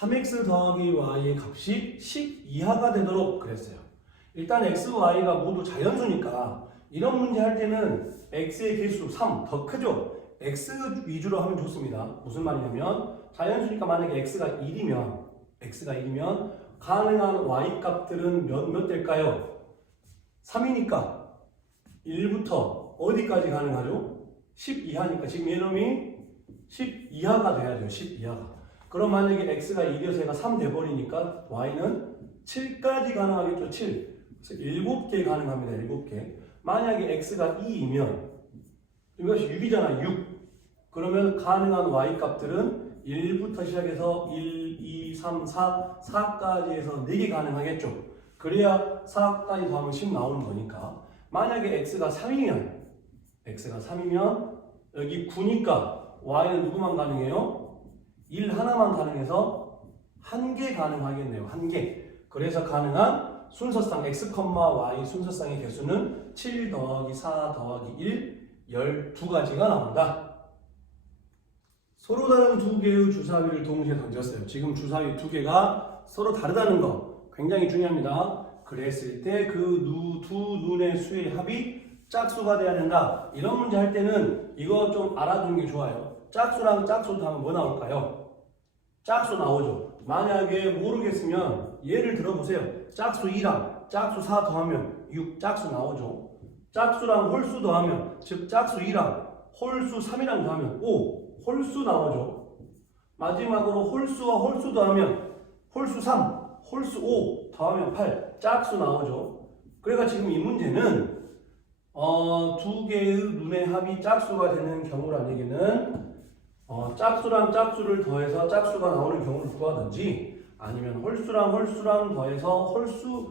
3x 더하기 y의 값이 10 이하가 되도록 그랬어요. 일단 x, y가 모두 자연수니까 이런 문제 할 때는 x의 개수 3 더 크죠? x 위주로 하면 좋습니다. 무슨 말이냐면 자연수니까 만약에 x가 1이면 가능한 y 값들은 몇 될까요? 3이니까 1부터 어디까지 가능하죠? 10 이하니까 지금 얘놈이 10 이하가 돼야죠. 10 이하가. 그럼 만약에 x가 1이어서 얘가 3 돼버리니까 y는 7까지 가능하겠죠. 7. 그래서 7개 가능합니다. 7개. 만약에 x가 2이면 이것이 6이잖아. 6. 그러면 가능한 y 값들은 1부터 시작해서 1, 2, 3, 4까지 해서 4개 가능하겠죠. 그래야 4까지 더하면 10 나오는 거니까. 만약에 x가 3이면 여기 9니까 y는 누구만 가능해요? 1 하나만 가능해서 1개 가능하겠네요. 1개. 그래서 가능한 순서상 x, y 순서상의 개수는 7 더하기 4 더하기 1, 12가지가 나온다. 서로 다른 두 개의 주사위를 동시에 던졌어요. 지금 주사위 두 개가 서로 다르다는 거 굉장히 중요합니다. 그랬을 때 그 두 눈의 수의 합이 짝수가 돼야 된다. 이런 문제 할 때는 이거 좀 알아두는 게 좋아요. 짝수랑 짝수 하면 뭐 나올까요? 짝수 나오죠. 만약에 모르겠으면 예를 들어보세요. 짝수 2랑 짝수 4 더하면 6 짝수 나오죠. 짝수랑 홀수 더하면 즉 짝수 2랑 홀수 3이랑 더하면 5 홀수 나오죠. 마지막으로 홀수와 홀수 더하면 홀수 3, 홀수 5 더하면 8 짝수 나오죠. 그러니까 지금 이 문제는 두 개의 눈의 합이 짝수가 되는 경우라는 얘기는 짝수랑 짝수를 더해서 짝수가 나오는 경우를 구하든지 아니면 홀수랑 홀수랑 더해서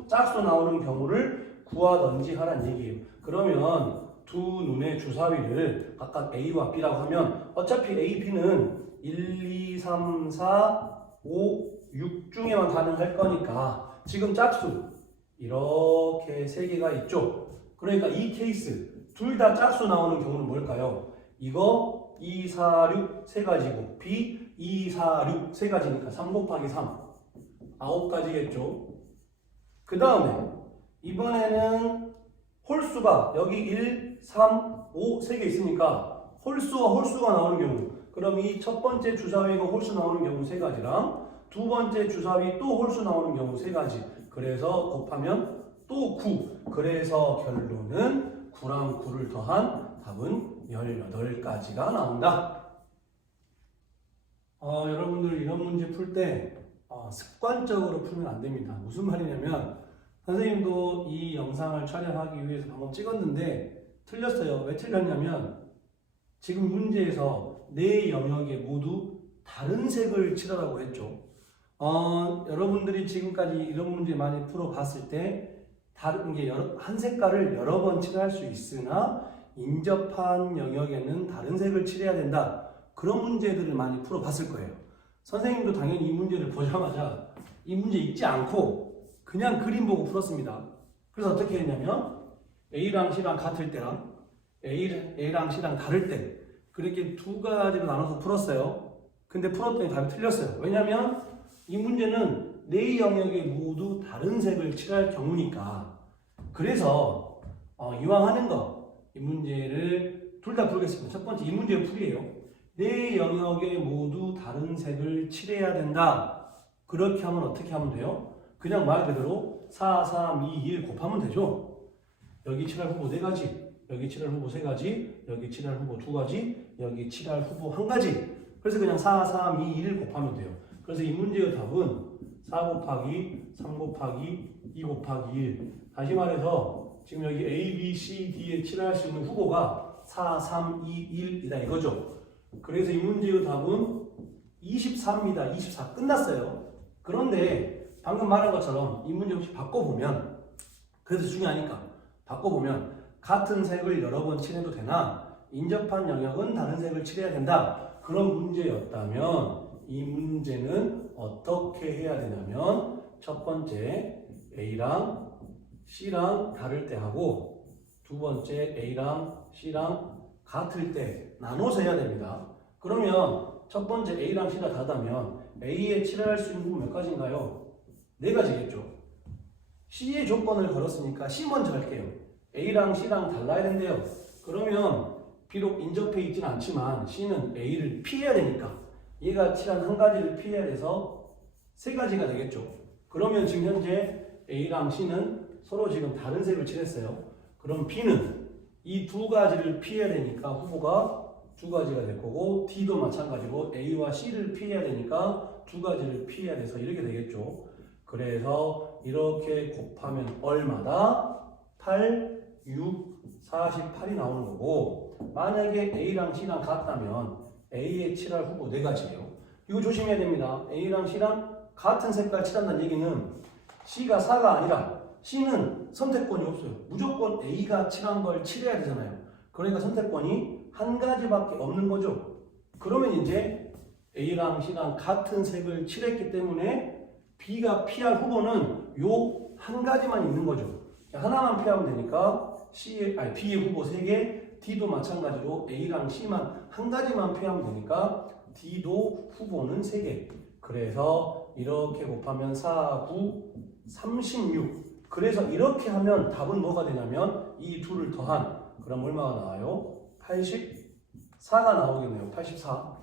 짝수 나오는 경우를 구하든지 하라는 얘기예요. 그러면 두 눈의 주사위를 각각 A와 B라고 하면 어차피 A, B는 1, 2, 3, 4, 5, 6 중에만 가능할 거니까 지금 짝수 이렇게 세 개가 있죠. 그러니까 이 케이스 둘 다 짝수 나오는 경우는 뭘까요? 이거 2, 4, 6 세 가지고 B 2, 4, 6 세 가지니까 3 곱하기 3 9가지겠죠. 그 다음에 이번에는 홀수가 여기 1, 3, 5 세 개 있으니까 홀수와 홀수가 나오는 경우 그럼 이 첫 번째 주사위가 홀수 나오는 경우 세 가지랑 두 번째 주사위 또 홀수 나오는 경우 세 가지 그래서 곱하면 또 9 그래서 결론은 9랑 9를 더한 답은 18가지가 나온다. 여러분들 이런 문제 풀 때 습관적으로 풀면 안 됩니다. 무슨 말이냐면 선생님도 이 영상을 촬영하기 위해서 방금 찍었는데 틀렸어요. 왜 틀렸냐면 지금 문제에서 네 영역에 모두 다른 색을 칠하라고 했죠. 여러분들이 지금까지 이런 문제 많이 풀어봤을 때 다른 게 한 색깔을 여러 번 칠할 수 있으나 인접한 영역에는 다른 색을 칠해야 된다. 그런 문제들을 많이 풀어봤을 거예요. 선생님도 당연히 이 문제를 보자마자 이 문제 읽지 않고 그냥 그림 보고 풀었습니다. 그래서 어떻게 했냐면 A랑 C랑 같을 때랑 A랑 C랑 다를 때 그렇게 두 가지로 나눠서 풀었어요. 근데 풀었더니 답이 틀렸어요. 왜냐면 이 문제는 네 영역에 모두 다른 색을 칠할 경우니까 그래서 이왕 하는 거 이 문제를 둘 다 풀겠습니다. 첫 번째 이 문제의 풀이에요. 네 영역에 모두 다른 색을 칠해야 된다. 그렇게 하면 어떻게 하면 돼요? 그냥 말 그대로 4, 3, 2, 1 곱하면 되죠. 여기 칠할 후보 4가지, 여기 칠할 후보 3가지, 여기 칠할 후보 2가지, 여기 칠할 후보 1가지. 그래서 그냥 4, 3, 2, 1 곱하면 돼요. 그래서 이 문제의 답은 4 곱하기 3 곱하기 2 곱하기 1. 다시 말해서 지금 여기 A, B, C, D에 칠할 수 있는 후보가 4, 3, 2, 1이다 이거죠. 그래서 이 문제의 답은 24입니다. 24 끝났어요. 그런데 방금 말한 것처럼 이 문제 혹시 바꿔보면 그래도 중요하니까 바꿔보면 같은 색을 여러 번 칠해도 되나 인접한 영역은 다른 색을 칠해야 된다. 그런 문제였다면 이 문제는 어떻게 해야 되냐면 첫 번째 A랑 C랑 다를 때 하고 두 번째 A랑 C랑 같을 때 나눠서 해야 됩니다. 그러면 첫 번째 A랑 C가 다르다면 A에 칠할 수 있는 부분 몇 가지인가요? 네 가지겠죠. C의 조건을 걸었으니까 C 먼저 할게요. A랑 C랑 달라야 된대요. 그러면 비록 인접해 있지는 않지만 C는 A를 피해야 되니까 얘가 칠한 한 가지를 피해야 돼서 세 가지가 되겠죠. 그러면 지금 현재 A랑 C는 서로 지금 다른 색을 칠했어요. 그럼 B는 이 두 가지를 피해야 되니까 후보가 두 가지가 될 거고 D도 마찬가지고 A와 C를 피해야 되니까 두 가지를 피해야 돼서 이렇게 되겠죠. 그래서 이렇게 곱하면 얼마다? 8, 6, 48이 나오는 거고 만약에 A랑 C랑 같다면 A에 칠할 후보 네 가지예요. 이거 조심해야 됩니다. A랑 C랑 같은 색깔 칠한다는 얘기는 C가 4가 아니라 C는 선택권이 없어요. 무조건 A가 칠한 걸 칠해야 되잖아요. 그러니까 선택권이 한 가지밖에 없는 거죠. 그러면 이제 A랑 C랑 같은 색을 칠했기 때문에 B가 피할 후보는 요 한 가지만 있는 거죠. 하나만 피하면 되니까 B의 후보 3개, D도 마찬가지로 A랑 C만 한 가지만 피하면 되니까 D도 후보는 3개. 그래서 이렇게 곱하면 4, 9, 36. 그래서 이렇게 하면 답은 뭐가 되냐면 이 둘을 더한 그럼 얼마가 나와요? 84가 나오겠네요. 84.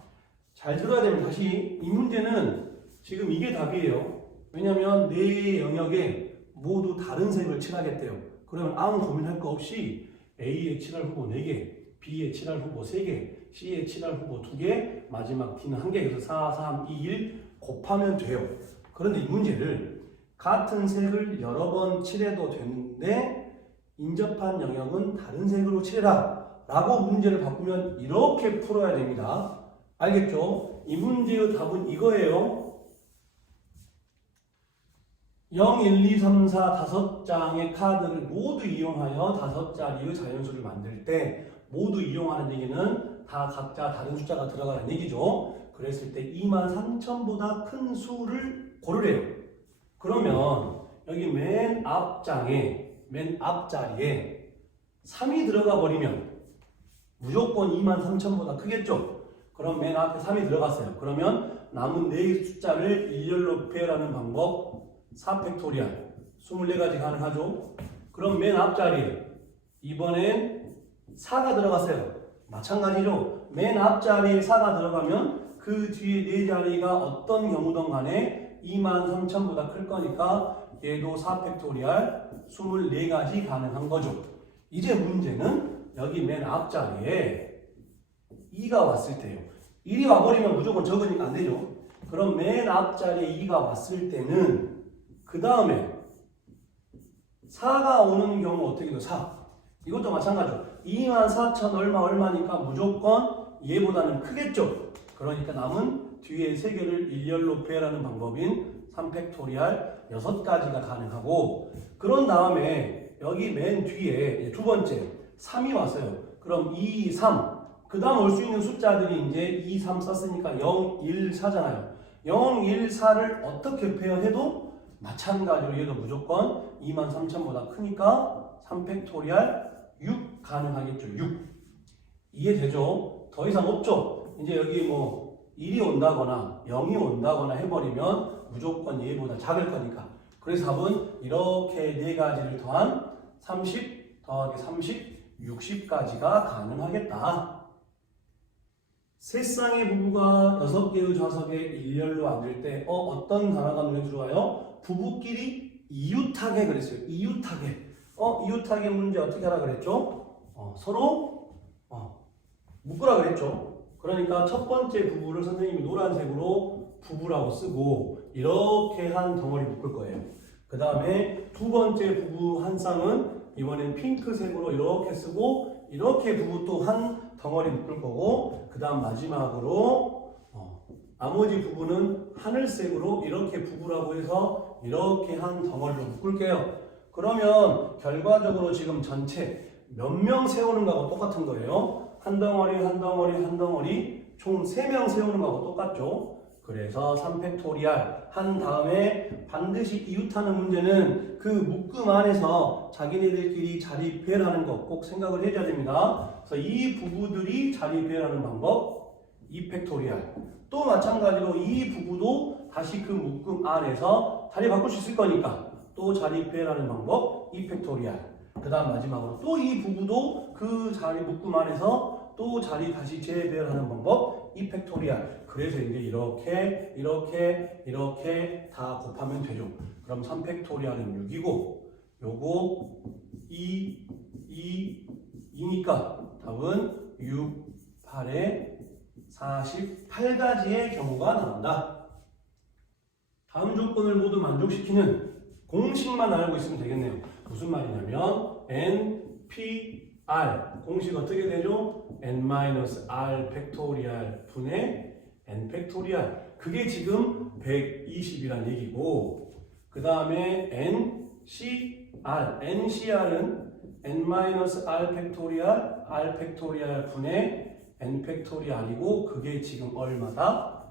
잘 들어야 되면 다시 이 문제는 지금 이게 답이에요. 왜냐면 네 영역에 모두 다른 색을 칠하겠대요. 그러면 아무 고민할 거 없이 A에 칠할 후보 4개, B에 칠할 후보 3개, C에 칠할 후보 2개, 마지막 D는 1개. 그래서 4, 3, 2, 1 곱하면 돼요. 그런데 이 문제를 같은 색을 여러 번 칠해도 되는데 인접한 영역은 다른 색으로 칠해라 라고 문제를 바꾸면 이렇게 풀어야 됩니다. 알겠죠? 이 문제의 답은 이거예요. 0, 1, 2, 3, 4 5장의 카드를 모두 이용하여 5자리의 자연수를 만들 때 모두 이용하는 얘기는 다 각자 다른 숫자가 들어가는 얘기죠. 그랬을 때 23,000보다 큰 수를 고르래요. 그러면 여기 맨 앞장에 맨 앞자리에 3이 들어가 버리면 무조건 23,000보다 크겠죠. 그럼 맨 앞에 3이 들어갔어요. 그러면 남은 4개의 숫자를 일렬로 배열하는 방법 4팩토리얼 24가지 가능하죠. 그럼 맨 앞자리에 이번엔 4가 들어갔어요. 마찬가지로 맨 앞자리에 4가 들어가면 그 뒤에 4자리가 어떤 경우든 간에 23,000보다 클 거니까 얘도 4팩토리얼 24가지 가능한 거죠. 이제 문제는 여기 맨 앞자리에 2가 왔을 때요. 1이 와버리면 무조건 적으니까 안 되죠. 그럼 맨 앞자리에 2가 왔을 때는 그 다음에 4가 오는 경우 어떻게 돼요? 4. 이것도 마찬가지로 24,000 얼마니까 무조건 얘보다는 크겠죠. 그러니까 남은 뒤에 3개를 일렬로 배열하는 방법인 3팩토리얼 6가지가 가능하고 그런 다음에 여기 맨 뒤에 두 번째 3이 왔어요. 그럼 2, 3. 그 다음 올 수 있는 숫자들이 이제 2, 3 썼으니까 0, 1, 4잖아요. 0, 1, 4를 어떻게 배열해도 마찬가지로 얘도 무조건 23,000보다 크니까 3팩토리얼 6 가능하겠죠. 6. 이해되죠? 더 이상 없죠? 이제 여기 뭐 1이 온다거나 0이 온다거나 해버리면 무조건 얘보다 작을 거니까. 그래서 답은 이렇게 4가지를 더한 30 더하기 30, 60까지가 가능하겠다. 세 쌍의 부부가 6개의 좌석에 일렬로 앉을 때 어떤 단어가 눈에 들어와요? 부부끼리 이웃하게 그랬어요. 이웃하게. 이웃하게 문제 어떻게 하라 그랬죠? 서로 묶으라 그랬죠. 그러니까 첫 번째 부부를 선생님이 노란색으로 부부라고 쓰고 이렇게 한 덩어리 묶을 거예요. 그 다음에 두 번째 부부 한 쌍은 이번엔 핑크색으로 이렇게 쓰고 이렇게 부부 또 한 덩어리 묶을 거고 그 다음 마지막으로 나머지 부분은 하늘색으로 이렇게 부부라고 해서 이렇게 한 덩어리로 묶을게요. 그러면 결과적으로 지금 전체 몇 명 세우는 거하고 똑같은 거예요. 한 덩어리 한 덩어리 한 덩어리 총 3명 세우는 거하고 똑같죠. 그래서 3팩토리얼 한 다음에 반드시 이웃하는 문제는 그 묶음 안에서 자기네들끼리 자리 배열하는 거 꼭 생각을 해줘야 됩니다. 그래서 이 부부들이 자리 배열하는 방법 2 팩토리알. 또 마찬가지로 이 부부도 다시 그 묶음 안에서 자리 바꿀 수 있을 거니까 또 자리 배열하는 방법 2 팩토리알. 그 다음 마지막으로 또 이 부부도 그 자리 묶음 안에서 또 자리 다시 재배열하는 방법 2 팩토리알. 그래서 이제 이렇게 다 곱하면 되죠. 그럼 3 팩토리알은 6이고 요거 2니까 답은 6, 8에 48가지의 경우가 나온다. 다음 조건을 모두 만족시키는 공식만 알고 있으면 되겠네요. 무슨 말이냐면 NPR 공식 어떻게 되죠? N-R 팩토리알 분의 N 팩토리알. 그게 지금 120이란 얘기고 그 다음에 NCR은 N-R 팩토리알 R 팩토리알 분의 N 팩토리알이고 그게 지금 얼마다?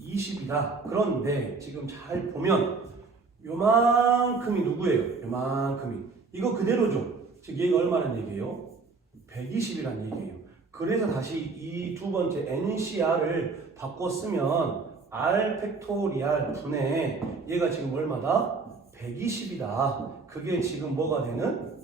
20이다. 그런데 지금 잘 보면 요만큼이 누구예요? 요만큼이. 이거 그대로죠. 즉 얘가 얼마란 얘기예요? 120이란 얘기예요. 그래서 다시 이 두 번째 NCR을 바꿔 쓰면 R 팩토리알 분의 얘가 지금 얼마다? 120이다. 그게 지금 뭐가 되는?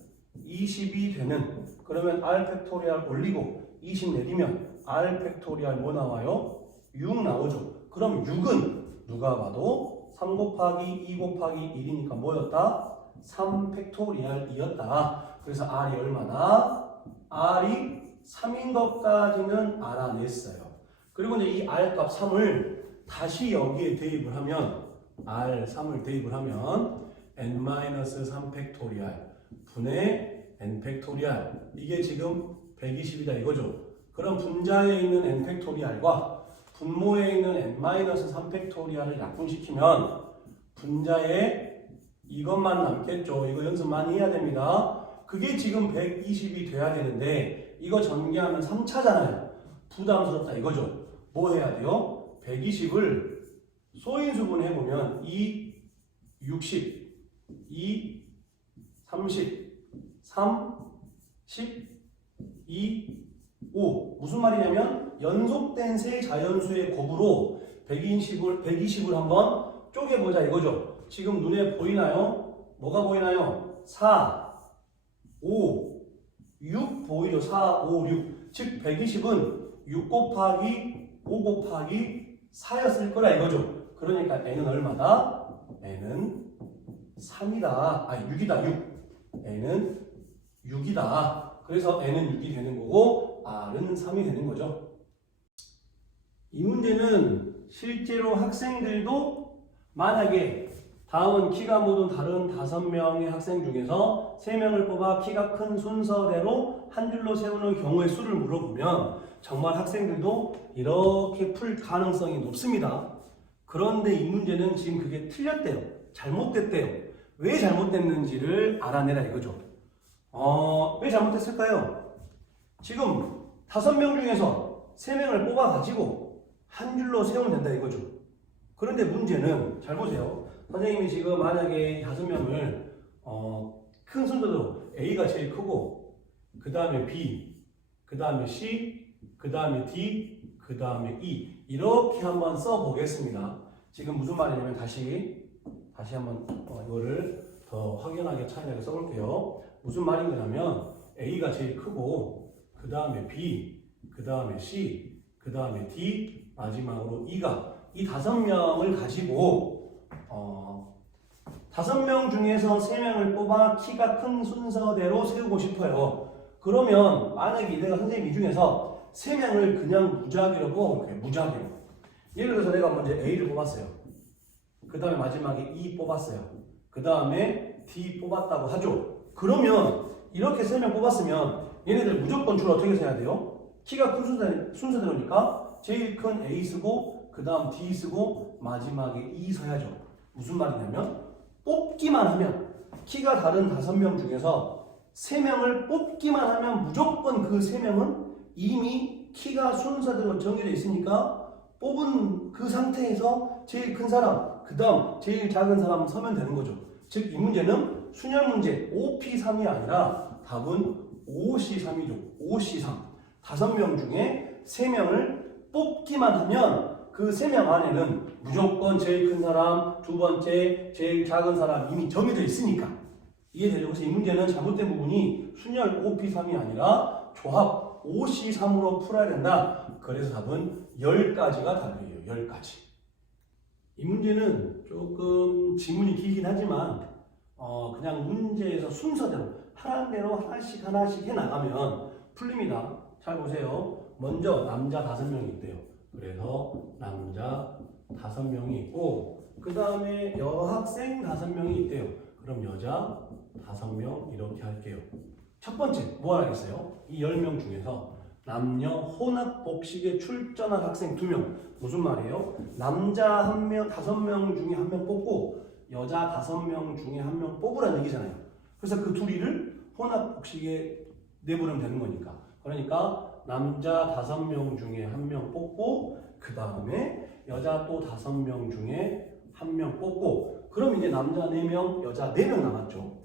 20이 되는. 그러면 R 팩토리알 올리고 20 내리면 R 팩토리알 뭐 나와요? 6 나오죠. 그럼 6은 누가 봐도 3 곱하기 2 곱하기 1이니까 뭐였다? 3 팩토리알이었다. 그래서 R이 얼마나? R이 3인 것까지는 알아냈어요. 그리고 이제 이 R 값 3을 다시 여기에 대입을 하면 R3을 대입을 하면 N-3 팩토리알 분의 N 팩토리알 이게 지금 120이다 이거죠. 그럼 분자에 있는 N 팩토리알과 분모에 있는 N-3 팩토리알을 약분시키면 분자에 이것만 남겠죠. 이거 연습 많이 해야 됩니다. 그게 지금 120이 돼야 되는데 이거 전개하면 3차잖아요. 부담스럽다 이거죠. 뭐 해야 돼요? 120을 소인수분 해보면 2, 60, 2, 30, 3, 10, 2, 5. 무슨 말이냐면 연속된 세 자연수의 곱으로 120을 한번 쪼개보자 이거죠. 지금 눈에 보이나요? 뭐가 보이나요? 4, 5, 6 보이죠? 4, 5, 6. 즉 120은 6 곱하기 5 곱하기 4였을 거라 이거죠. 그러니까 n은 얼마다? n은 3이다. 아니 6이다. 6. n은 6이다. 그래서 n은 6이 되는 거고 r은 3이 되는 거죠. 이 문제는 실제로 학생들도 만약에 다음은 키가 모두 다른 5명의 학생 중에서 3명을 뽑아 키가 큰 순서대로 한 줄로 세우는 경우의 수를 물어보면 정말 학생들도 이렇게 풀 가능성이 높습니다. 그런데 이 문제는 지금 그게 틀렸대요. 잘못됐대요. 왜 잘못됐는지를 알아내라 이거죠. 왜 잘못됐을까요? 지금 5명 중에서 3명을 뽑아가지고 한 줄로 세우면 된다 이거죠. 그런데 문제는 잘 보세요. 선생님이 지금 만약에 5명을 큰 순서대로 A가 제일 크고 그 다음에 B, 그 다음에 C, 그 다음에 D, 그 다음에 E 이렇게 한번 써보겠습니다. 지금 무슨 말이냐면 다시 한번 이거를 더 확연하게 차이나게 써볼게요. 무슨 말인 거냐면 A가 제일 크고 그 다음에 B, 그 다음에 C, 그 다음에 D, 마지막으로 E가 이 5명을 가지고 5명 중에서 3명을 뽑아 키가 큰 순서대로 세우고 싶어요. 그러면 만약에 내가 선생님 이 중에서 3명을 그냥 무작위로 뽑아볼게요. 무작위로. 예를 들어서 내가 먼저 A를 뽑았어요. 그 다음에 마지막에 E 뽑았어요. 그 다음에 D 뽑았다고 하죠. 그러면 이렇게 3명 뽑았으면 얘네들 무조건 줄 어떻게 세야 돼요? 키가 큰 순서대로니까 제일 큰 A 쓰고 그 다음 D 쓰고 마지막에 E 써야죠. 무슨 말이냐면 뽑기만 하면 키가 다른 5명 중에서 3명을 뽑기만 하면 무조건 그 3명은 이미 키가 순서대로 정해져 있으니까 뽑은 그 상태에서 제일 큰 사람 그 다음 제일 작은 사람 서면 되는 거죠. 즉 이 문제는 순열 문제 5P3이 아니라 답은 5C3이죠. 5C3 5명 중에 3명을 뽑기만 하면 그 3명 안에는 무조건 제일 큰 사람, 두 번째 제일 작은 사람 이미 정해져 있으니까. 이해되죠? 그래서 이 문제는 잘못된 부분이 순열 OP3이 아니라 조합 OC3으로 풀어야 된다. 그래서 답은 10가지가 답이에요. 10가지. 이 문제는 조금 지문이 길긴 하지만 그냥 문제에서 순서대로 하라는 대로 하나씩 해나가면 풀립니다. 잘 보세요. 먼저 남자 5명이 있대요. 그래서 남자 5명이 있고 그 다음에 여학생 5명이 있대요. 그럼 여자 5명 이렇게 할게요. 첫 번째 뭐 하겠어요? 이 10명 중에서 남녀 혼합 복식에 출전한 학생 2명. 무슨 말이에요? 남자 1명, 5명 중에 1명 뽑고 여자 5명 중에 1명 뽑으라는 얘기잖아요. 그래서 그 둘이를 혼합 복식에 내보내면 되는 거니까. 그러니까 남자 5명 중에 1명 뽑고 그 다음에 여자 또 5명 중에 1명 뽑고 그럼 이제 남자 4명, 여자 4명 남았죠.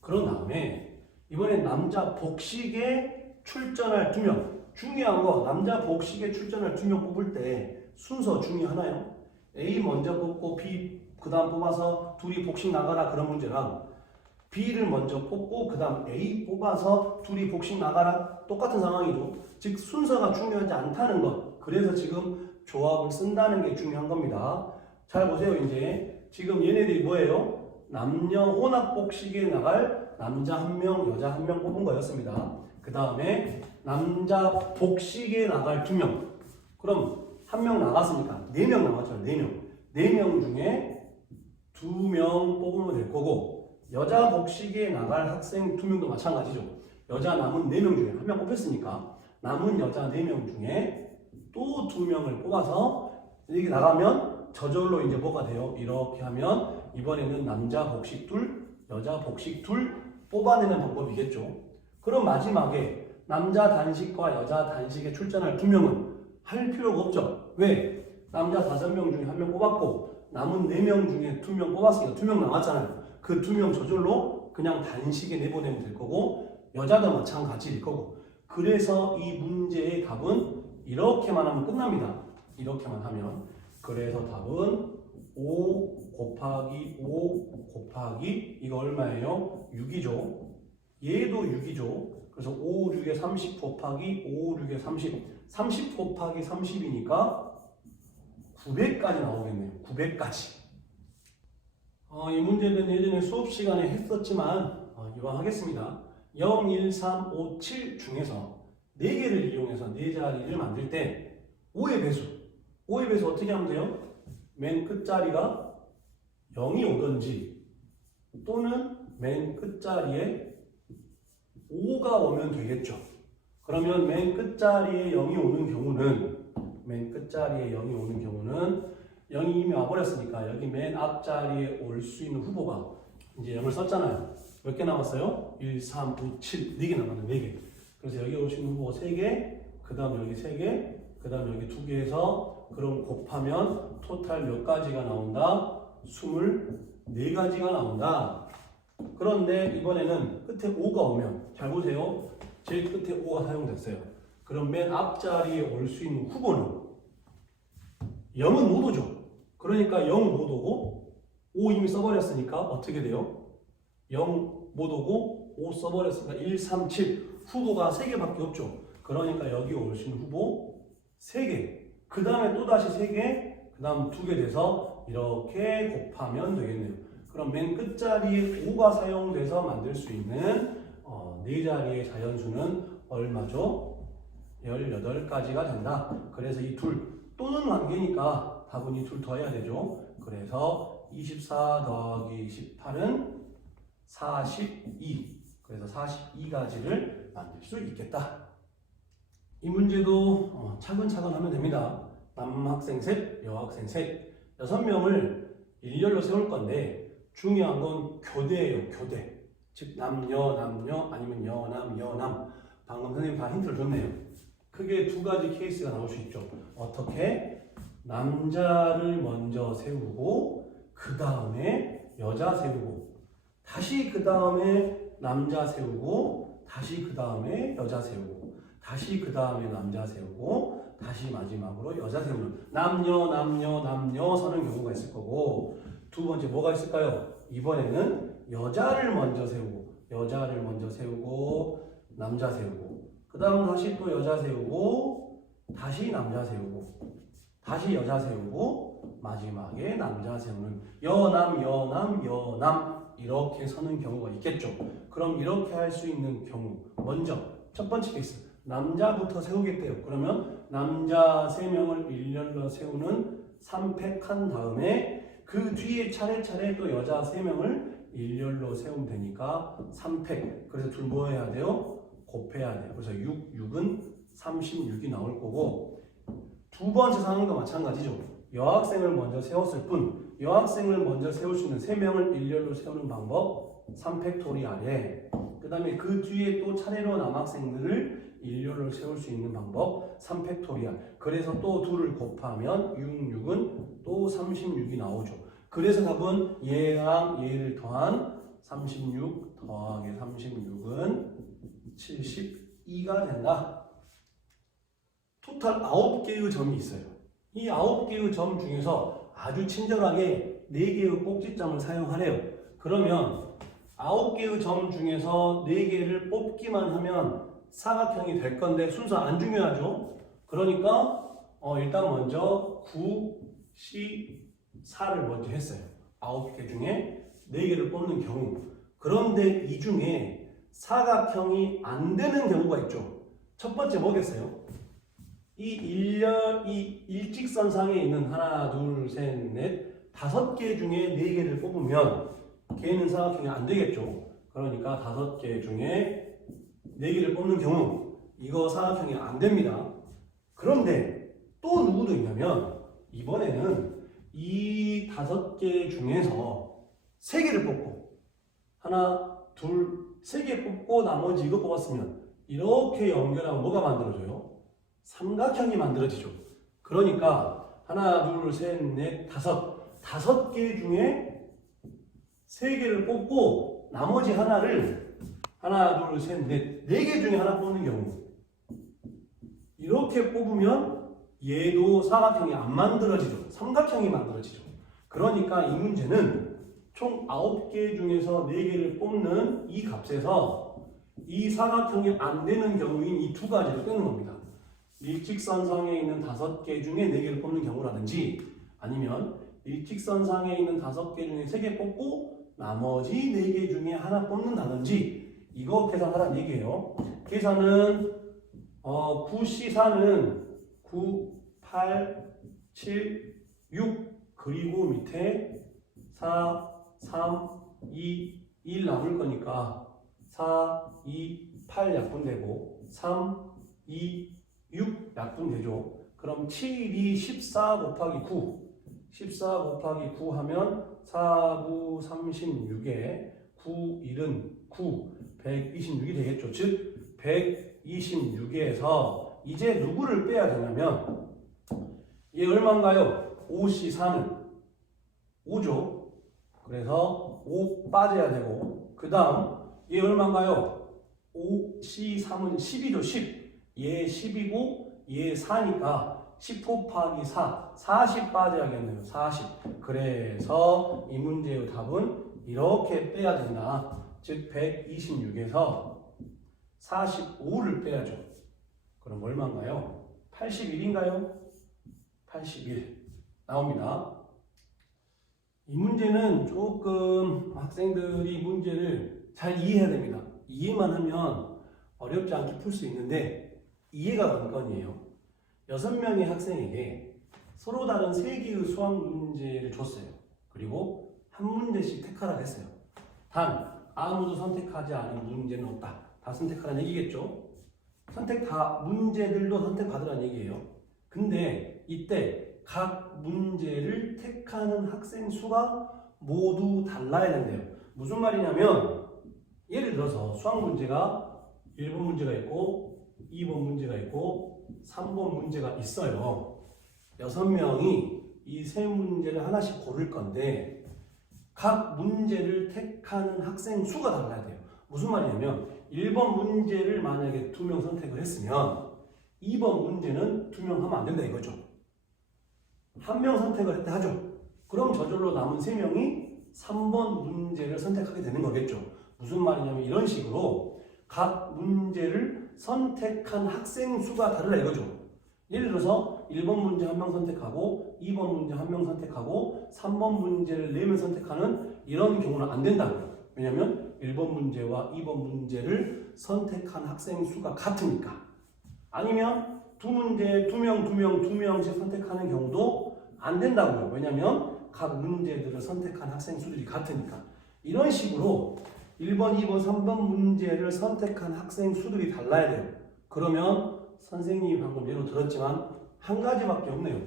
그런 다음에 이번엔 남자 복식에 출전할 2명. 중요한 거 남자 복식에 출전할 2명 뽑을 때 순서 중요하나요? A 먼저 뽑고 B 그 다음 뽑아서 둘이 복식 나가라 그런 문제랑 B를 먼저 뽑고 그 다음 A 뽑아서 둘이 복식 나가라 똑같은 상황이죠. 즉 순서가 중요하지 않다는 것. 그래서 지금 조합을 쓴다는 게 중요한 겁니다. 잘 보세요. 이제 지금 얘네들이 뭐예요? 남녀 혼합 복식에 나갈 남자 1명, 여자 1명 뽑은 거였습니다. 그 다음에 남자 복식에 나갈 2명. 그럼 1명 나갔으니까 4명 남았죠. 4명. 4명 중에 2명 뽑으면 될 거고 여자 복식에 나갈 학생 2명도 마찬가지죠. 여자 남은 4명 중에 1명 뽑혔으니까 남은 여자 4명 중에 또 2명을 뽑아서 이렇게 나가면 저절로 이제 뭐가 돼요? 이렇게 하면 이번에는 남자 복식 둘, 여자 복식 둘 뽑아내는 방법이겠죠. 그럼 마지막에 남자 단식과 여자 단식에 출전할 2명은 할 필요가 없죠. 왜? 남자 5명 중에 1명 뽑았고 남은 4명 중에 2명 뽑았으니까 2명 남았잖아요. 그 2명 저절로 그냥 단식에 내보내면 될 거고 여자도 마찬가지일 거고 그래서 이 문제의 답은 이렇게만 하면 끝납니다. 이렇게만 하면 그래서 답은 5 곱하기 5 곱하기 이거 얼마예요? 6이죠. 얘도 6이죠. 그래서 5, 6에 30 곱하기 5, 6에 30 30 곱하기 30이니까 900까지 나오겠네요. 900까지. 이 문제는 예전에 수업 시간에 했었지만 이왕 하겠습니다. 0, 1, 3, 5, 7 중에서 4개를 이용해서 4자리를 만들 때 5의 배수 5의 배수 어떻게 하면 돼요? 맨 끝자리가 0이 오든지 또는 맨 끝자리에 5가 오면 되겠죠. 그러면 맨 끝자리에 0이 오는 경우는 0이 이미 와버렸으니까 여기 맨 앞자리에 올 수 있는 후보가 이제 0을 썼잖아요. 몇 개 남았어요? 1, 3, 5, 7 4개 남았네. 4개. 그래서 여기 올 수 있는 후보가 3개 그 다음 여기 3개 그 다음 여기 2개에서 그럼 곱하면 토탈 몇 가지가 나온다? 24가지가 나온다. 그런데 이번에는 끝에 5가 오면 잘 보세요. 제일 끝에 5가 사용됐어요. 그럼 맨 앞자리에 올 수 있는 후보는 0은 못 오죠. 그러니까 0은 못 오고 5 이미 써버렸으니까 어떻게 돼요? 0 못 오고 5 써버렸으니까 1, 3, 7 후보가 3개밖에 없죠. 그러니까 여기 올 수 있는 후보 3개 그 다음에 또다시 3개 그 다음 2개 돼서 이렇게 곱하면 되겠네요. 그럼 맨 끝자리에 5가 사용돼서 만들 수 있는 4자리의 자연수는 얼마죠? 18가지가 된다. 그래서 이 둘 또는 관계니까 답은 이 둘 더해야 되죠. 그래서 24 더하기 18은 42. 그래서 42가지를 만들 수 있겠다. 이 문제도 차근차근 하면 됩니다. 남학생 셋, 여학생 셋 6명을 일렬로 세울 건데 중요한 건 교대예요. 교대. 즉 남녀 아니면 여남. 방금 선생님 다 힌트를 줬네요. 크게 2가지 케이스가 나올 수 있죠. 어떻게? 남자를 먼저 세우고 그 다음에 여자 세우고 다시 그 다음에 남자 세우고 다시 그 다음에 여자 세우고 다시 그 다음에 남자 세우고 다시 마지막으로 여자 세우는 남녀 서는 경우가 있을 거고 두 번째 뭐가 있을까요? 이번에는 여자를 먼저 세우고 남자 세우고 그 다음 다시 또 여자 세우고 다시 남자 세우고 다시 여자 세우고 마지막에 남자 세우는 여남 이렇게 서는 경우가 있겠죠. 그럼 이렇게 할 수 있는 경우 먼저 첫 번째 케이스 남자부터 세우겠대요. 그러면 남자 3명을 일렬로 세우는 3팩한 다음에 그 뒤에 차례차례 또 여자 3명을 일렬로 세우면 되니까 3팩. 그래서 둘 뭐 해야 돼요? 곱해야 돼요. 그래서 6은 36이 나올 거고 두 번째 상황과 마찬가지죠. 여학생을 먼저 세웠을 뿐 여학생을 먼저 세울 수 있는 3명을 일렬로 세우는 방법 3팩토리알에 그 다음에 그 뒤에 또 차례로 남학생들을 일렬로 세울 수 있는 방법 3팩토리알. 그래서 또 둘을 곱하면 6은 또 36이 나오죠. 그래서 답은 얘랑 얘를 더한 36 더하기 36은 72가 된다. 토탈 9개의 점이 있어요. 이 9개의 점 중에서 아주 친절하게 4개의 꼭지점을 사용하래요. 그러면 9개의 점 중에서 4개를 뽑기만 하면 사각형이 될 건데 순서 안 중요하죠. 그러니까 일단 먼저 9, 10, 4를 먼저 했어요. 9개 중에 4개를 뽑는 경우. 그런데 이 중에 사각형이 안 되는 경우가 있죠. 첫 번째 뭐겠어요? 이 일직선상에 있는 하나, 둘, 셋, 넷, 5개 중에 4개를 뽑으면 걔는 사각형이 안 되겠죠. 그러니까 5개 중에 4개를 뽑는 경우 이거 사각형이 안 됩니다. 그런데 또 누구도 있냐면 이번에는 이 5개 중에서 3개를 뽑고 하나, 둘, 3개 뽑고 나머지 이거 뽑았으면 이렇게 연결하면 뭐가 만들어져요? 삼각형이 만들어지죠. 그러니까 하나, 둘, 셋, 넷, 5개 중에 3개를 뽑고 나머지 하나를 하나, 둘, 셋, 넷, 4개 중에 하나 뽑는 경우 이렇게 뽑으면 얘도 사각형이 안 만들어지죠. 삼각형이 만들어지죠. 그러니까 이 문제는 총 9개 중에서 4개를 뽑는 이 값에서 이 사각형이 안 되는 경우인 이 2가지를 빼는 겁니다. 일직선상에 있는 5개 중에 4개를 뽑는 경우라든지 아니면 일직선상에 있는 5개 중에 3개 뽑고 나머지 4개 중에 하나 뽑는다든지 이거 계산하라는 얘기예요. 계산은 9C4는 9, 8, 7, 6 그리고 밑에 4, 3, 2, 1 남을 거니까 4, 2, 8 약분되고 3, 2, 6 약분되죠. 그럼 7이 14 곱하기 9 14 곱하기 9 하면 4, 9, 36에 9, 1은 9 126이 되겠죠. 즉 126에서 이제 누구를 빼야 되냐면 얘 얼마인가요? 5C4는 5죠. 그래서 5 빠져야 되고 그 다음 얘 얼마인가요? 5C3은 10이죠. 10. 얘 10이고 얘 4니까 10 곱하기 4 40 빠져야겠네요. 40. 그래서 이 문제의 답은 이렇게 빼야 된다. 즉 126에서 45를 빼야죠. 그럼 얼마인가요? 81인가요? 81 나옵니다. 이 문제는 조금 학생들이 문제를 잘 이해해야 됩니다. 이해만 하면 어렵지 않게 풀 수 있는데 이해가 관건이에요. 6명의 학생에게 서로 다른 3개의 수학 문제를 줬어요. 그리고 한 문제씩 택하라고 했어요. 단 아무도 선택하지 않은 문제는 없다. 다 선택하라는 얘기겠죠. 문제들도 선택받으라는 얘기예요. 근데 이때 각 문제를 택하는 학생 수가 모두 달라야 된대요. 무슨 말이냐면 예를 들어서 수학 문제가 1번 문제가 있고 2번 문제가 있고 3번 문제가 있어요. 6명이 이 3문제를 하나씩 고를 건데 각 문제를 택하는 학생 수가 달라야 돼요. 무슨 말이냐면 1번 문제를 만약에 2명 선택을 했으면 2번 문제는 2명 하면 안 된다 이거죠. 한 명 선택을 했다 하죠. 그럼 저절로 남은 3명이 3번 문제를 선택하게 되는 거겠죠. 무슨 말이냐면 이런 식으로 각 문제를 선택한 학생 수가 다르다 이거죠. 예를 들어서 1번 문제 1명 선택하고 2번 문제 1명 선택하고 3번 문제를 4명 선택하는 이런 경우는 안 된다고요. 왜냐하면 1번 문제와 2번 문제를 선택한 학생 수가 같으니까. 아니면 두 문제 2명씩 선택하는 경우도 안 된다고요. 왜냐하면 각 문제들을 선택한 학생 수들이 같으니까. 이런 식으로 1번, 2번, 3번 문제를 선택한 학생 수들이 달라야 돼요. 그러면 선생님이 방금 예로 들었지만 한 가지밖에 없네요.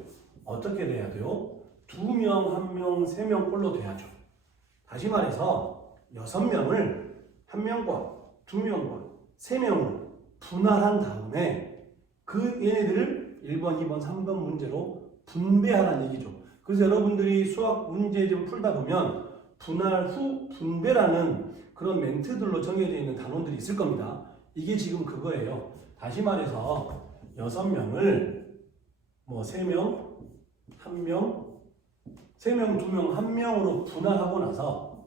어떻게 돼야 돼요? 2명, 1명, 3명 꼴로 돼야죠. 다시 말해서 6명을 1명과 2명과 3명으로 분할한 다음에 그 얘네들을 1번, 2번, 3번 문제로 분배하라는 얘기죠. 그래서 여러분들이 수학 문제 좀 풀다 보면 분할 후 분배라는 그런 멘트들로 정해져 있는 단원들이 있을 겁니다. 이게 지금 그거예요. 다시 말해서 6명을 뭐 3명, 1명, 3명, 2명, 1명으로 분할하고 나서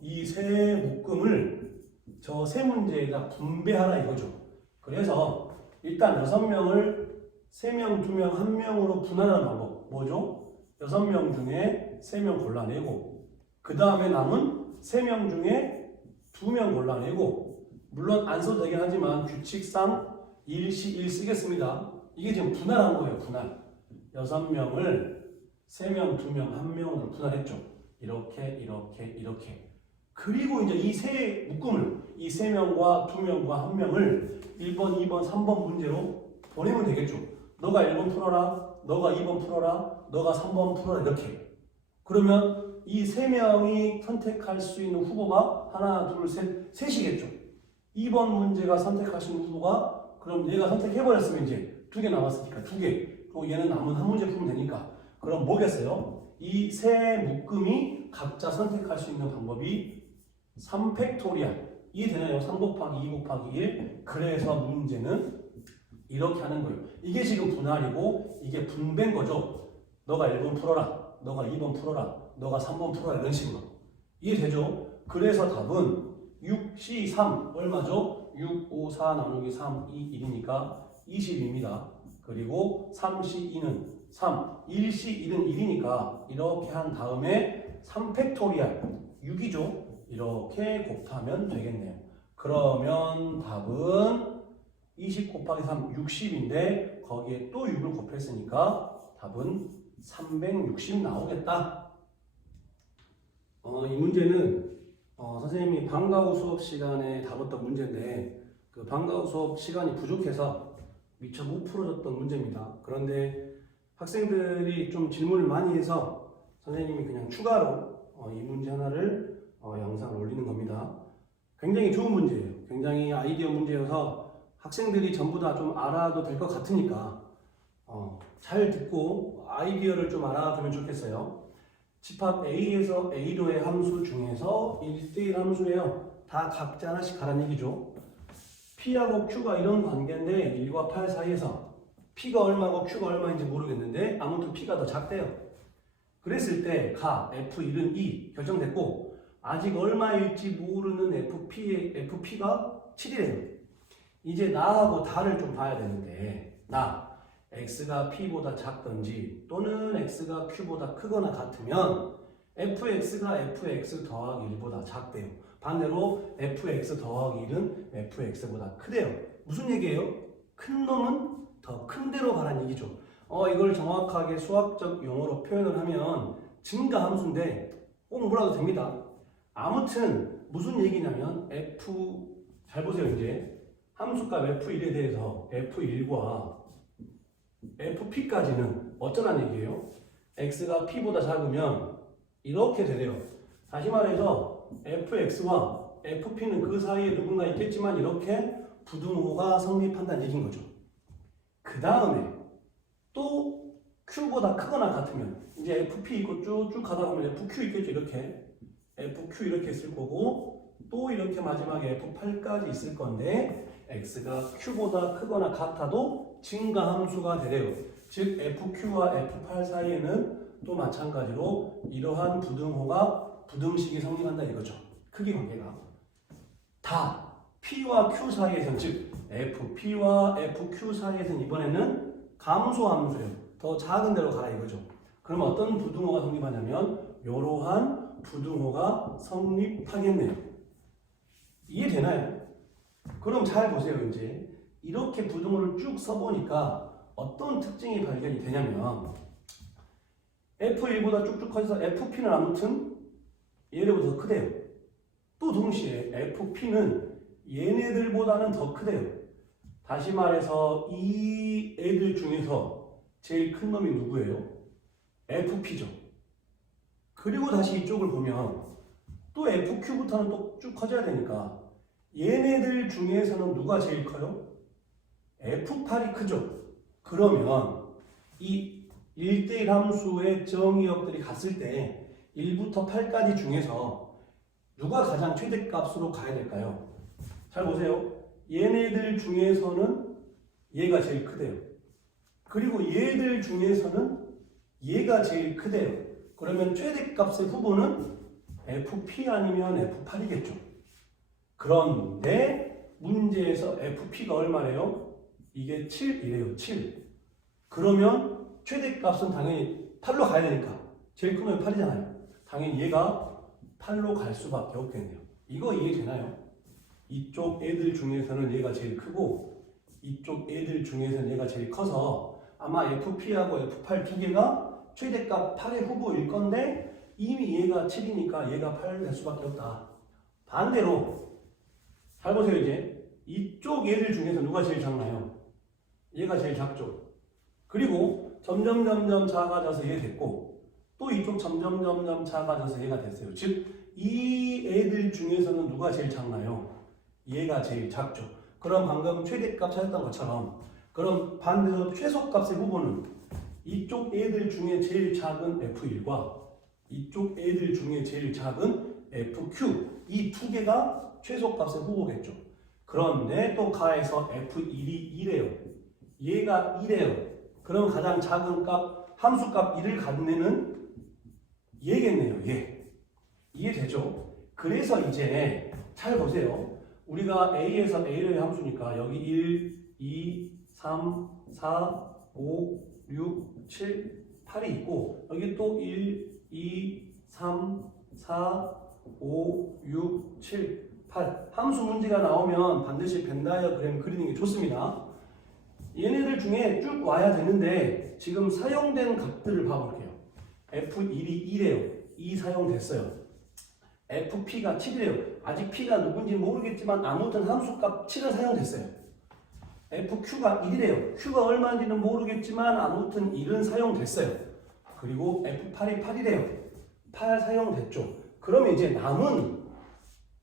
이 세 묶음을 저 세 문제에다 분배하라 이거죠. 그래서 일단 6명을 3명, 2명, 1명으로 분할하는 방법 뭐죠? 6명 중에 3명 골라내고 그 다음에 남은 3명 중에 2명 골라내고 물론 안 써도 되긴 하지만 규칙상 1시 1 쓰겠습니다. 이게 지금 분할한 거예요. 분할. 6명을 3명, 2명, 1명으로 분할했죠. 이렇게. 그리고 이제 이 세 묶음을 이 3명과 2명과 1명을 1번, 2번, 3번 문제로 보내면 되겠죠. 너가 1번 풀어라, 너가 2번 풀어라, 너가 3번 풀어라 이렇게. 그러면 이 3명이 선택할 수 있는 후보가 하나, 둘, 셋이겠죠. 2번 문제가 선택하신 후보가 그럼 얘가 선택해버렸으면 이제 2개 남았으니까 2개. 그리고 얘는 남은 한 문제 풀면 되니까. 그럼 뭐겠어요? 이 세 묶음이 각자 선택할 수 있는 방법이 3팩토리얼. 이해되나요? 3 곱하기 2 곱하기 1. 그래서 문제는 이렇게 하는 거예요. 이게 지금 분할이고 이게 분배인 거죠. 너가 1번 풀어라. 너가 2번 풀어라. 너가 3번 풀어라. 이런 식으로. 이해되죠? 그래서 답은 6, C, 3 얼마죠? 6, 5, 4 나누기 3, 2, 1이니까 20입니다. 그리고 3C2는 3, 1C1은 1이니까 이렇게 한 다음에 3팩토리얼 6이죠. 이렇게 곱하면 되겠네요. 그러면 답은 20 곱하기 3, 60인데 거기에 또 6을 곱했으니까 답은 360 나오겠다. 이 문제는 선생님이 방과 후 수업 시간에 다뤘던 문제인데 그 방과 후 수업 시간이 부족해서 미처 못 풀어줬던 문제입니다. 그런데 학생들이 좀 질문을 많이 해서 선생님이 그냥 추가로 이 문제 하나를 영상을 올리는 겁니다. 굉장히 좋은 문제예요. 굉장히 아이디어 문제여서 학생들이 전부 다 좀 알아도 될 것 같으니까 잘 듣고 아이디어를 좀 알아두면 좋겠어요. 집합 A에서 A로의 함수 중에서 1대1 함수예요. 다 각자 하나씩 가란 얘기죠. P하고 Q가 이런 관계인데 1과 8 사이에서 P가 얼마고 Q가 얼마인지 모르겠는데 아무튼 P가 더 작대요. 그랬을 때 가 F1은 2 결정됐고 아직 얼마일지 모르는 FP가 7이래요. 이제 나하고 다를 좀 봐야 되는데 나 X가 P보다 작든지 또는 X가 Q보다 크거나 같으면 FX가 FX 더하기 1보다 작대요. 반대로 FX 더하기 1은 FX보다 크대요. 무슨 얘기예요? 큰 놈은 더 큰 데로 가라는 얘기죠. 이걸 정확하게 수학적 용어로 표현을 하면 증가함수인데 꼭 몰라도 됩니다. 아무튼 무슨 얘기냐면 잘 보세요. 이제 함수값 F1에 대해서 F1과 FP까지는 어쩌란 얘기예요? X가 P보다 작으면 이렇게 되네요. 다시 말해서 FX와 FP는 그 사이에 누군가 있겠지만 이렇게 부등호가 성립한다는 얘기인 거죠. 그 다음에 또 Q보다 크거나 같으면 이제 FP 있고 쭉 가다 보면 FQ 있겠죠. 이렇게 FQ 이렇게 있을 거고 또 이렇게 마지막에 F8까지 있을 건데 x가 q보다 크거나 같아도 증가함수가 되래요. 즉 fq와 f8 사이에는 또 마찬가지로 이러한 부등호가 부등식이 성립한다 이거죠. 크기 관계가 다 p와 q 사이에서는 즉 fp와 fq 사이에서는 이번에는 감소함수예요. 더 작은 데로 가라 이거죠. 그럼 어떤 부등호가 성립하냐면 이러한 부등호가 성립하겠네요. 이해되나요? 그럼 잘 보세요. 이제 이렇게 부등호를 쭉 써보니까 어떤 특징이 발견이 되냐면 F1보다 쭉쭉 커져서 FP는 아무튼 얘네보다 더 크대요. 또 동시에 FP는 얘네들보다는 더 크대요. 다시 말해서 이 애들 중에서 제일 큰 놈이 누구예요? FP죠. 그리고 다시 이쪽을 보면 또 FQ부터는 또 쭉 커져야 되니까 얘네들 중에서는 누가 제일 커요? F8이 크죠. 그러면 이 1대1 함수의 정의역들이 갔을 때 1부터 8까지 중에서 누가 가장 최대값으로 가야 될까요? 잘 보세요. 얘네들 중에서는 얘가 제일 크대요. 그리고 얘들 중에서는 얘가 제일 크대요. 그러면 최대값의 후보는 FP 아니면 F8이겠죠. 그런데 문제에서 FP가 얼마래요? 이게 7이래요. 7. 그러면 최대값은 당연히 8로 가야 되니까 제일 큰 놈이 8이잖아요. 당연히 얘가 8로 갈 수밖에 없겠네요. 이거 이해되나요? 이쪽 애들 중에서는 얘가 제일 크고 이쪽 애들 중에서는 얘가 제일 커서 아마 FP하고 F8 두 개가 최대값 8의 후보일 건데 이미 얘가 7이니까 얘가 8 될 수밖에 없다. 반대로 잘 보세요. 이제 이쪽 얘들 중에서 누가 제일 작나요? 얘가 제일 작죠. 그리고 점점 작아져서 얘 됐고 또 이쪽 점점 작아져서 얘가 됐어요. 즉 이 애들 중에서는 누가 제일 작나요? 얘가 제일 작죠. 그럼 방금 최대값 찾았던 것처럼 그럼 반대로 최소값의 후보는 이쪽 애들 중에 제일 작은 F1과 이쪽 애들 중에 제일 작은 FQ 이 두 개가 최소값의 후보겠죠. 그런데 또 가해서 F1이 2래요. 얘가 2래요. 그럼 가장 작은 값 함수값 1을 갖는 애는 얘겠네요. 얘. 이해되죠? 그래서 이제 잘 보세요. 우리가 A에서 A의 함수니까 여기 1, 2, 3, 4, 5, 6, 7, 8이 있고 여기 또 1, 2, 3, 4, 5, 6, 7, 8 함수 문제가 나오면 반드시 벤 다이어그램 그리는 게 좋습니다. 얘네들 중에 쭉 와야 되는데 지금 사용된 값들을 봐볼게요. F1이 2래요. 2 사용됐어요. FP가 7이래요. 아직 P가 누군지 모르겠지만 아무튼 함수값 7은 사용됐어요. FQ가 1이래요. Q가 얼마인지는 모르겠지만 아무튼 1은 사용됐어요. 그리고 F8이 8이래요. 8 사용됐죠. 그러면 이제 남은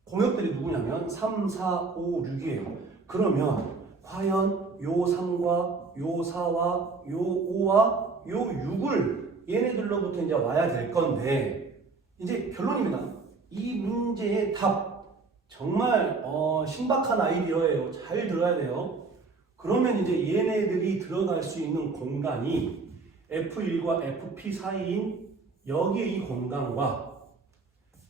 공역들이 누구냐면 3, 4, 5, 6이에요. 그러면 과연 요 3과 요 4와 요 5와 요 6을 얘네들로부터 이제 와야 될 건데 이제 결론입니다. 이 문제의 답 정말 신박한 아이디어예요. 잘 들어야 돼요. 그러면 이제 얘네들이 들어갈 수 있는 공간이 F1과 FP 사이인 여기의 이 공간과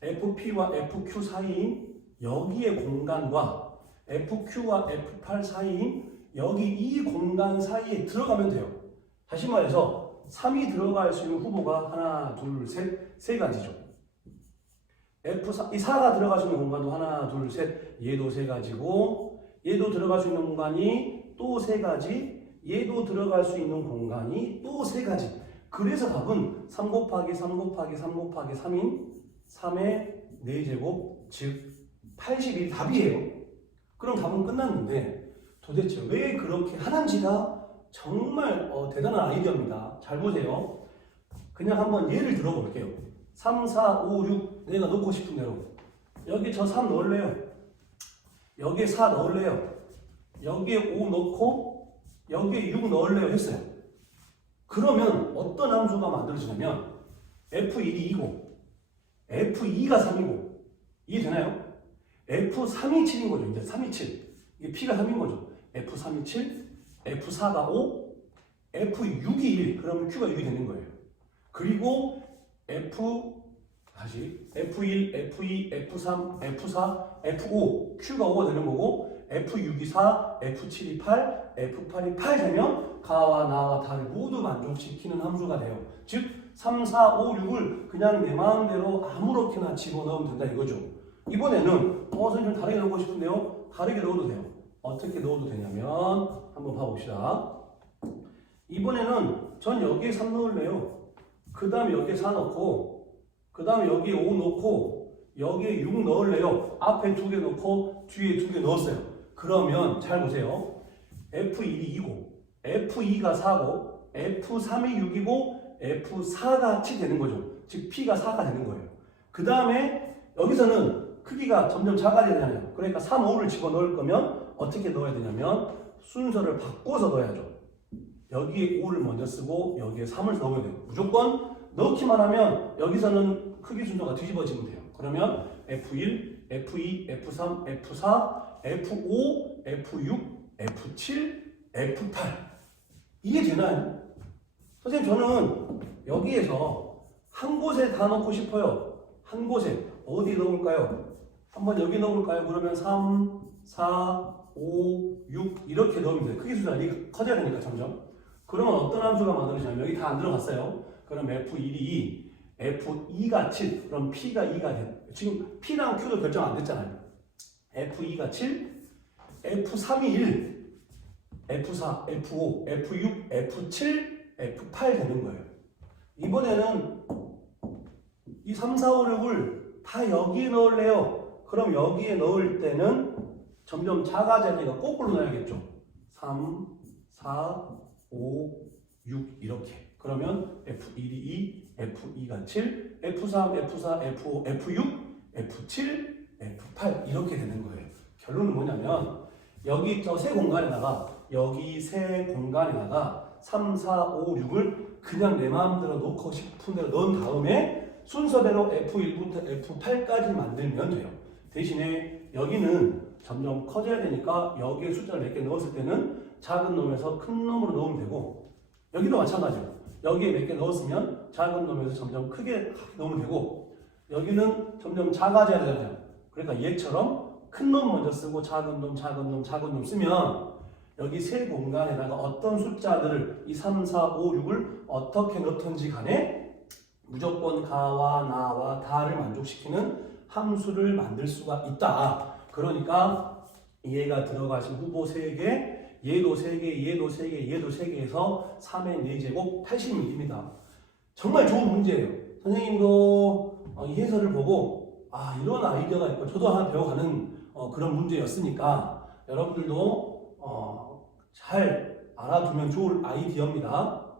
FP와 FQ 사이인 여기의 공간과 FQ와 F8 사이인 여기 이 공간 사이에 들어가면 돼요. 다시 말해서 3이 들어갈 수 있는 후보가 하나, 둘, 셋, 세 가지죠. F4, 이 4가 들어갈 수 있는 공간도 하나, 둘, 셋, 얘도 세 가지고 얘도 들어갈 수 있는 공간이 또 세 가지, 얘도 들어갈 수 있는 공간이 또 세 가지. 그래서 답은 3 곱하기 3 곱하기 3 곱하기 3인 3의 4제곱, 즉 81이 답이에요. 그럼 답은 끝났는데 도대체 왜 그렇게 하는지가 정말 대단한 아이디어입니다. 잘 보세요. 그냥 한번 예를 들어볼게요. 3, 4, 5, 6 내가 넣고 싶은 대로 여기 저 3 넣을래요. 여기에 4 넣을래요. 여기에 5 넣고 여기에 6 넣을래요 했어요. 그러면 어떤 함수가 만들어지냐면 F1이 2고 F2가 3이고 이해되나요? F3이 7인 거죠. 이제 3이 7. 이게 P가 3인 거죠. F3이 7, F4가 5, F6이 1. 그러면 Q가 6이 되는 거예요. 그리고 F1, F2, F3, F4, F5, Q가 5가 되는 거고 F6이 4, F7이 8, F8이 8 되면 가와 나와 다를 모두 만족시키는 함수가 돼요. 즉 3, 4, 5, 6을 그냥 내 마음대로 아무렇게나 집어넣으면 된다 이거죠. 이번에는 선생님 좀 다르게 넣고 싶은데요. 다르게 넣어도 돼요. 어떻게 넣어도 되냐면 한번 봐봅시다. 이번에는 전 여기에 3 넣을래요. 그 다음에 여기에 4 넣고 그 다음에 여기에 5 넣고 여기에 6 넣을래요. 앞에 2개 넣고 뒤에 2개 넣었어요. 그러면 잘 보세요. F1이 2고 F2가 4고 F3이 6이고 F4가 7 되는 거죠. 즉 P가 4가 되는 거예요. 그 다음에 여기서는 크기가 점점 작아져야 되잖아요. 그러니까 3, 5를 집어넣을 거면 어떻게 넣어야 되냐면 순서를 바꿔서 넣어야죠. 여기에 5를 먼저 쓰고 여기에 3을 넣어야 돼요. 무조건 넣기만 하면 여기서는 크기 순서가 뒤집어지면 돼요. 그러면 F1, F2, F3, F4, F5, F6, F7, F8 이게 되나요? 선생님 저는 여기에서 한 곳에 다 넣고 싶어요. 한 곳에 어디 넣을까요? 한번 여기 넣을까요? 그러면 3, 4, 5, 6 이렇게 넣으면 돼요. 크기 순서가 커져야 되니까 점점. 그러면 어떤 함수가 만들어지냐면 여기 다 안 들어갔어요. 그럼 F1이 2, F2가 7, 그럼 P가 2가 돼. 지금 P랑 Q도 결정 안 됐잖아요. F2가 7, F3이 1, F4, F5, F6, F7, F8 되는 거예요. 이번에는 이 3, 4, 5, 6을 다 여기에 넣을래요. 그럼 여기에 넣을 때는 점점 작아지니까 거꾸로 넣어야겠죠. 3, 4, 5, 6 이렇게. 그러면 F1이 2, F2가 7, F3, F4, F5, F6, F7, F8 이렇게 되는 거예요. 결론은 뭐냐면 여기 저 세 공간에다가 여기 세 공간에다가 3, 4, 5, 6을 그냥 내 마음대로 넣고 싶은 대로 넣은 다음에 순서대로 F1부터 F8까지 만들면 돼요. 대신에 여기는 점점 커져야 되니까 여기에 숫자를 몇 개 넣었을 때는 작은 놈에서 큰 놈으로 넣으면 되고 여기도 마찬가지로 여기에 몇 개 넣었으면 작은 놈에서 점점 크게 넣으면 되고 여기는 점점 작아져야 되잖아요. 그러니까 얘처럼 큰 놈 먼저 쓰고 작은 놈, 작은 놈, 작은 놈 쓰면 여기 세 공간에다가 어떤 숫자들을 이 3, 4, 5, 6을 어떻게 넣든지 간에 무조건 가와 나와 다를 만족시키는 함수를 만들 수가 있다. 그러니까 얘가 들어가신 후보 3개, 얘도 3개, 얘도 3개, 얘도 3개에서 3의 4제곱 86입니다. 정말 좋은 문제예요. 선생님도 이 해설을 보고 이런 아이디어가 있고 저도 하나 배워가는 그런 문제였으니까 여러분들도 잘 알아두면 좋을 아이디어입니다.